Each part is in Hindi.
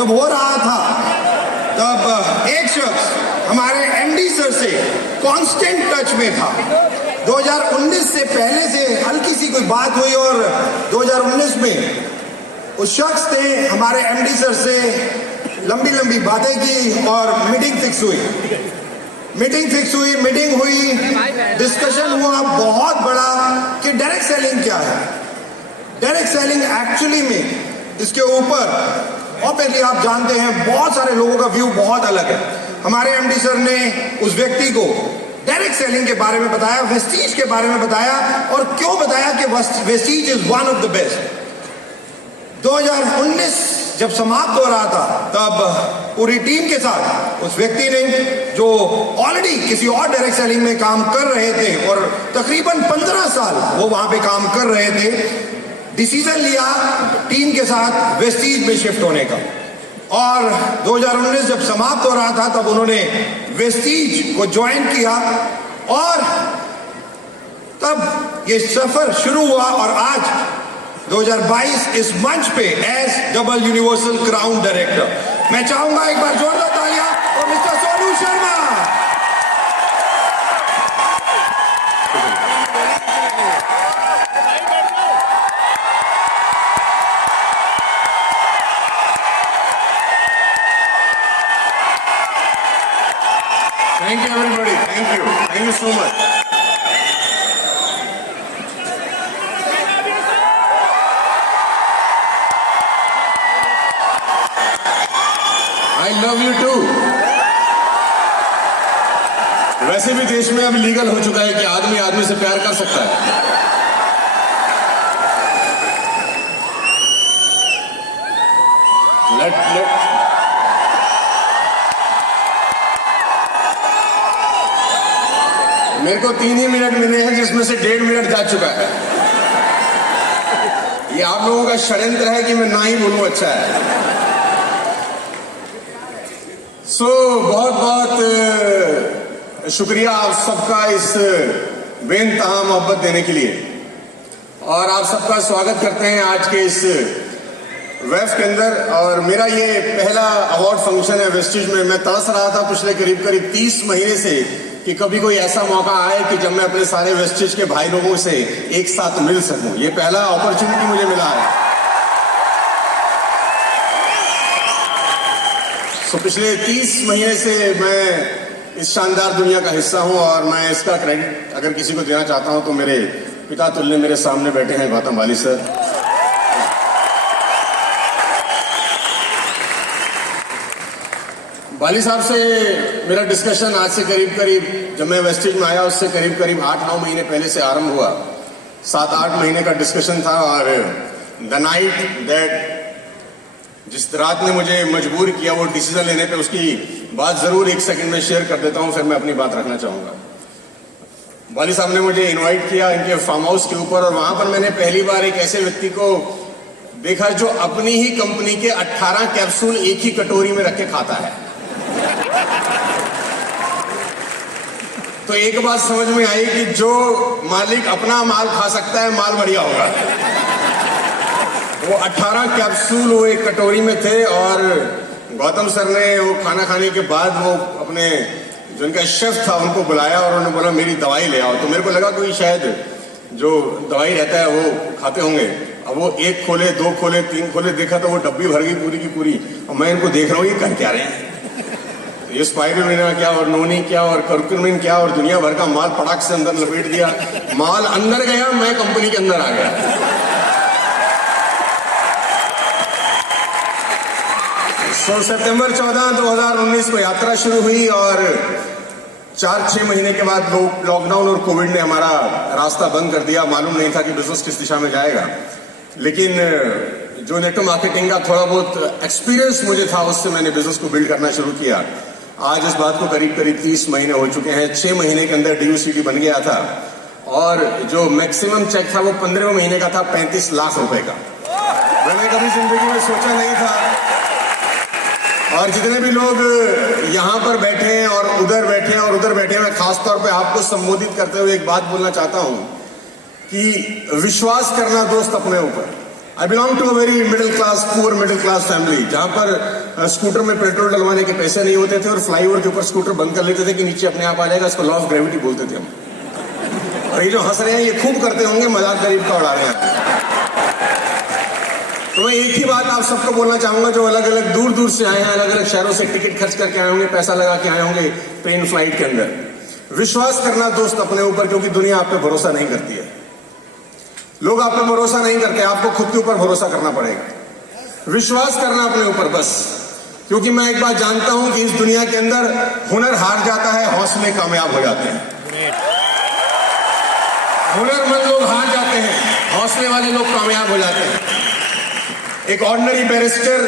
जब हो रहा था तब एक शख्स हमारे एमडी सर से कांस्टेंट टच में था। 2019 से पहले से हल्की सी कोई बात हुई और 2019 में उस शख्स ने हमारे एमडी सर से लंबी लंबी बातें की और मीटिंग फिक्स हुई, मीटिंग हुई, डिस्कशन हुआ बहुत बड़ा कि डायरेक्ट सेलिंग क्या है। डायरेक्ट सेलिंग एक्चुअली में इसके ऊपर ऑब्वियसली आप जानते हैं बहुत सारे लोगों का व्यू बहुत अलग है। हमारे एमडी सर ने उस व्यक्ति को डायरेक्ट सेलिंग के बारे में बताया, वेस्टीज के बारे में बताया और क्यों बताया कि Vestige is one of the best. 2019 जब समाप्त हो रहा था तब पूरी टीम के साथ उस व्यक्ति ने जो ऑलरेडी किसी और डायरेक्ट सेलिंग में काम कर रहे थे और तकरीबन 15 साल वो वहां पे काम कर रहे थे, डिसीजन लिया टीम के साथ वेस्टीज में शिफ्ट होने का। और 2019 जब समाप्त हो रहा था तब उन्होंने वेस्टीज को ज्वाइन किया और तब ये सफर शुरू हुआ और आज 2022 इस मंच पे as double universal crown director मैं चाहूंगा एक बार जोरदार तालियां और mister Sonu Sharma. Thank you everybody. Thank you so much. I love you too. वैसे भी देश में अब लीगल हो चुका है कि आदमी आदमी से प्यार कर सकता है। मेरे को 3 ही मिनट मिले हैं जिसमें से 1.5 मिनट जा चुका है। ये आप लोगों का षड्यंत्र है कि मैं ना ही बोलूं अच्छा है। बहुत बहुत शुक्रिया आप सबका इस बेइंतहा मोहब्बत देने के लिए और आप सबका स्वागत करते हैं आज के इस वेफ के अंदर। और मेरा ये पहला अवार्ड फंक्शन है वेस्टीज में। मैं तरस रहा था पिछले करीब 30 महीने से कि कभी कोई ऐसा मौका आए कि जब मैं अपने सारे वेस्टीज के भाई लोगों से एक साथ मिल सकूं। ये पहला अपॉर्चुनिटी मुझे मिला है। पिछले 30 महीने से मैं इस शानदार दुनिया का हिस्सा हूं और मैं इसका क्रेडिट अगर किसी को देना चाहता हूं तो मेरे पिता तुल्य मेरे सामने बैठे हैं गौतम वाली सर। वाली साहब से मेरा डिस्कशन आज से करीब जब मैं वेस्टीज में आया उससे करीब 8-9 महीने पहले से आरंभ हुआ। 7-8 महीने का डिस्कशन था और द नाइट दैट जिस रात ने मुझे मजबूर किया वो डिसीजन लेने पे उसकी बात जरूर 1 सेकंड में शेयर कर देता हूं, फिर मैं अपनी बात रखना चाहूंगा। वाली साहब ने मुझे इनवाइट किया इनके फार्म हाउस के ऊपर और वहां पर मैंने पहली बार एक ऐसे व्यक्ति को देखा जो अपनी ही कंपनी के 18 कैप्सूल एक ही कटोरी में रख के खाता है। तो एक बात समझ में आई कि जो मालिक अपना माल खा सकता है माल बढ़िया होगा। वो 18 कैप्सूल वो एक कटोरी में थे और गौतम सर ने वो खाना खाने के बाद वो अपने जो उनका शेफ था उनको बुलाया और उन्होंने बोला मेरी दवाई ले आओ। तो मेरे को लगा कोई शायद जो दवाई रहता है वो खाते होंगे। अब वो 1 खोले 2 खोले 3 खोले, देखा तो वो डब्बी भर गई पूरी की पूरी। और मैं इनको देख रहा हूँ ये कर क्या रहे हैं। तो ये स्पाइरुलिना क्या और नोनी क्या और कर्क्यूमिन क्या और दुनिया भर का माल पटाख से अंदर लपेट दिया। माल अंदर गया, मैं कंपनी के अंदर आ गया। सितंबर 14, 2019 को यात्रा शुरू हुई और 4-6 महीने के बाद लॉकडाउन और कोविड ने हमारा रास्ता बंद कर दिया। मालूम नहीं था कि बिजनेस किस दिशा में जाएगा, लेकिन जो नेटवर्क मार्केटिंग का थोड़ा बहुत एक्सपीरियंस मुझे था उससे मैंने बिजनेस को बिल्ड करना शुरू किया। आज इस बात को करीब 30 महीने हो चुके हैं। 6 महीने के अंदर DUCD बन गया था और जो मैक्सिमम चेक था वो 15वें महीने का था 35 लाख रुपए का। मैंने कभी जिंदगी में सोचा नहीं था। और जितने भी लोग यहाँ पर बैठे हैं और उधर बैठे हैं और उधर बैठे हैं, मैं खास तौर पे आपको संबोधित करते हुए एक बात बोलना चाहता हूँ कि विश्वास करना दोस्त अपने ऊपर। I belong to a very middle class, poor middle class family, जहां पर स्कूटर में पेट्रोल डलवाने के पैसे नहीं होते थे और फ्लाईओवर के ऊपर स्कूटर बंद कर लेते थे कि नीचे अपने आप आ जाएगा। इसको लॉ ऑफ ग्रेविटी बोलते थे हम। और ये जो हंस रहे हैं ये खूब करते होंगे, मजाक गरीब का उड़ा रहे हैं। तो मैं एक ही बात आप सबको बोलना चाहूंगा, जो अलग अलग दूर दूर से आए हैं, अलग अलग शहरों से टिकट खर्च करके आए होंगे, पैसा लगा के आए होंगे ट्रेन फ्लाइट के अंदर, विश्वास करना दोस्त अपने ऊपर, क्योंकि दुनिया आप पे भरोसा नहीं करती है। लोग आप पे भरोसा नहीं करते, आपको खुद के ऊपर भरोसा करना पड़ेगा। विश्वास करना अपने ऊपर बस, क्योंकि मैं एक बात जानता हूं कि इस दुनिया के अंदर हुनर हार जाता है, हौसले कामयाब हो जाते हैं। हुनरमंद लोग हार जाते हैं, हौसले वाले लोग कामयाब हो जाते हैं। एक ऑर्डिनरी बैरिस्टर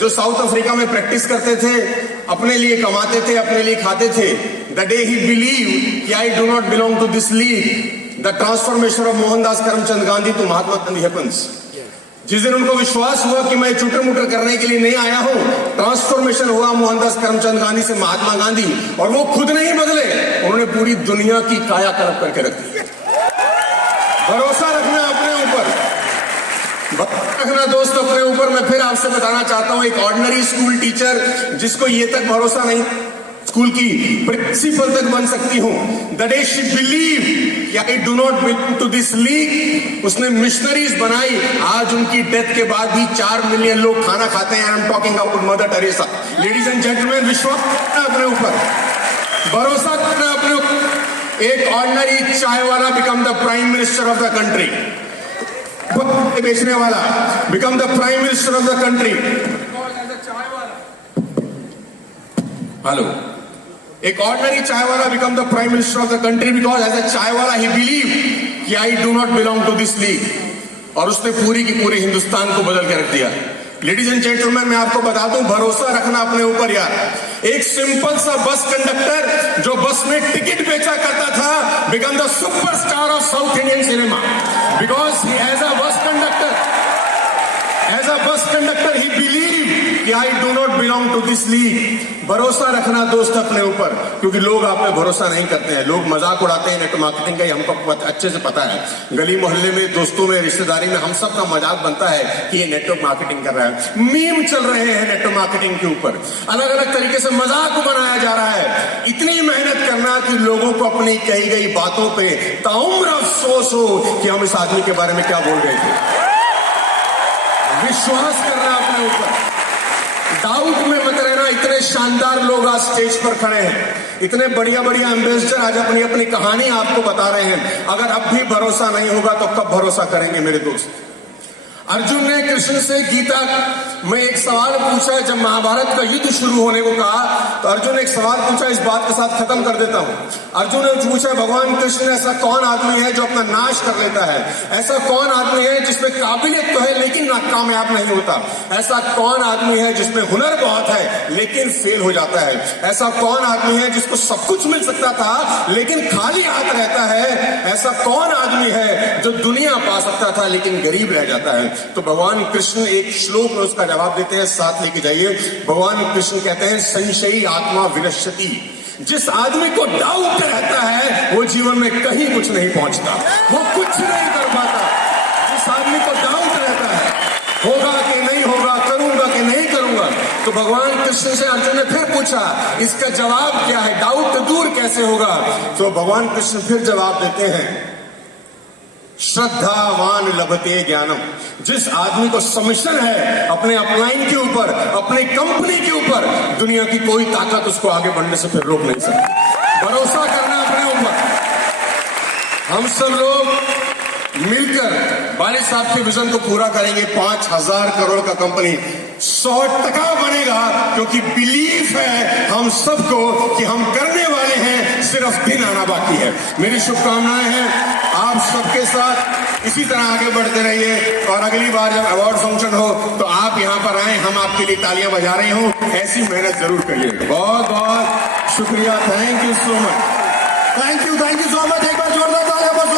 जो साउथ अफ्रीका में प्रैक्टिस करते थे, अपने लिए कमाते थे, अपने लिए खाते थे, द डे ही बिलीव कि I do not belong to this league, the transformation of Mohandas Karamchand Gandhi to Mahatma Gandhi happens. जिस दिन उनको विश्वास हुआ कि मैं चुटर मुटर करने के लिए नहीं आया हूं, ट्रांसफॉर्मेशन हुआ मोहनदास करमचंद गांधी से महात्मा गांधी, और वो खुद नहीं बदले, उन्होंने पूरी दुनिया की कायाकल्प करके रख दी। भरोसा रखना अपने ऊपर, रखना दोस्त अपने ऊपर। मैं फिर आपसे बताना चाहता हूं, एक ऑर्डिनरी स्कूल टीचर जिसको ये तक भरोसा नहीं स्कूल की प्रिंसिपल तक बन सकती हूं, द डे शी बिलीव कि I do not belong to this league, उसने मिशनरीज बनाई। आज उनकी डेथ के बाद भी 4 मिलियन लोग खाना खाते हैं। I am talking about mother Teresa. Ladies and gentleman, विश्वास करना अपने ऊपर, भरोसा करना अपने ऊपर। एक ordinary chai wala become the prime minister of the country, बेचने वाला become the prime minister of the country. Hello, एक ordinary chai wala become the prime minister of the country because as a chai wala he believe कि I do not belong to this league, और उसने पूरी की पूरी हिंदुस्तान को बदल के रख दिया। लेडीज एंड जेंटलमैन, मैं आपको बता दूं, भरोसा रखना अपने ऊपर यार। एक सिंपल सा बस कंडक्टर जो बस में टिकट बेचा करता था become the superstar of south Indian cinema, because he as a bus conductor he believe कि I do not belong to this league. भरोसा रखना दोस्त अपने ऊपर, क्योंकि लोग आप पे भरोसा नहीं करते हैं। लोग मजाक उड़ाते हैं नेटवर्क मार्केटिंग का, ही हमको अच्छे से पता है। गली मोहल्ले में, दोस्तों में, रिश्तेदारी में हम सब का मजाक बनता है कि ये नेटवर्क मार्केटिंग कर रहा है। मीम चल रहे हैं नेटवर्क मार्केटिंग के ऊपर, अलग अलग तरीके से मजाक बनाया जा रहा है। इतनी मेहनत करना कि लोगों को अपनी कही गई बातों पे ताउम्र अफसोस हो कि हम इस आदमी के बारे में क्या बोल रहे थे। विश्वास करना अपने ऊपर, डाउट में मत रहना। इतने शानदार लोग आज स्टेज पर खड़े हैं, इतने बढ़िया बढ़िया एम्बेसडर आज अपनी अपनी कहानी आपको बता रहे हैं। अगर अब भी भरोसा नहीं होगा तो कब भरोसा करेंगे मेरे दोस्त। अर्जुन ने कृष्ण से गीता में एक सवाल पूछा। जब महाभारत का युद्ध शुरू होने को कहा तो अर्जुन ने एक सवाल पूछा, इस बात के साथ खत्म कर देता हूं। अर्जुन ने पूछा, भगवान कृष्ण, ऐसा कौन आदमी है जो अपना नाश कर लेता है? ऐसा कौन आदमी है जिसमें काबिलियत तो है लेकिन कामयाब नहीं होता? ऐसा कौन आदमी है जिसमें हुनर बहुत है लेकिन फेल हो जाता है? ऐसा कौन आदमी है जिसको सब कुछ मिल सकता था लेकिन खाली हाथ रहता है? ऐसा कौन आदमी है जो दुनिया पा सकता था लेकिन गरीब रह जाता है? तो भगवान कृष्ण एक श्लोक में उसका जवाब देते हैं, साथ लेके जाइए। भगवान कृष्ण कहते हैं, संशयी आत्मा विनश्यति। जिस आदमी को डाउट रहता है वो जीवन में कहीं कुछ नहीं पहुंचता, वो कुछ नहीं कर पाता। जिस आदमी को डाउट रहता है, होगा कि नहीं होगा, करूंगा कि नहीं करूंगा, तो भगवान कृष्ण से अर्जुन ने फिर पूछा, इसका जवाब क्या है? डाउट दूर कैसे होगा? तो भगवान कृष्ण फिर जवाब देते हैं, श्रद्धावान लभते ज्ञानम। जिस आदमी को सबमिशन है अपने अपलाइन के ऊपर, अपनी कंपनी के ऊपर, दुनिया की कोई ताकत उसको आगे बढ़ने से फिर रोक नहीं सकती। भरोसा करना अपने ऊपर। हम सब लोग मिलकर वालिद साहब के विजन को पूरा करेंगे। 5,000 करोड़ का कंपनी 100% बनेगा, क्योंकि बिलीफ है हम सबको कि हम करने वाले हैं, सिर्फ दिन आना बाकी है। मेरी शुभकामनाएं हैं आप सबके साथ, इसी तरह आगे बढ़ते रहिए। और अगली बार जब अवार्ड फंक्शन हो तो आप यहाँ पर आए, हम आपके लिए तालियां बजा रहे हो, ऐसी मेहनत जरूर करिए। बहुत बहुत शुक्रिया, thank you so much. Thank you so much. एक बार जोरदार तालियां बस।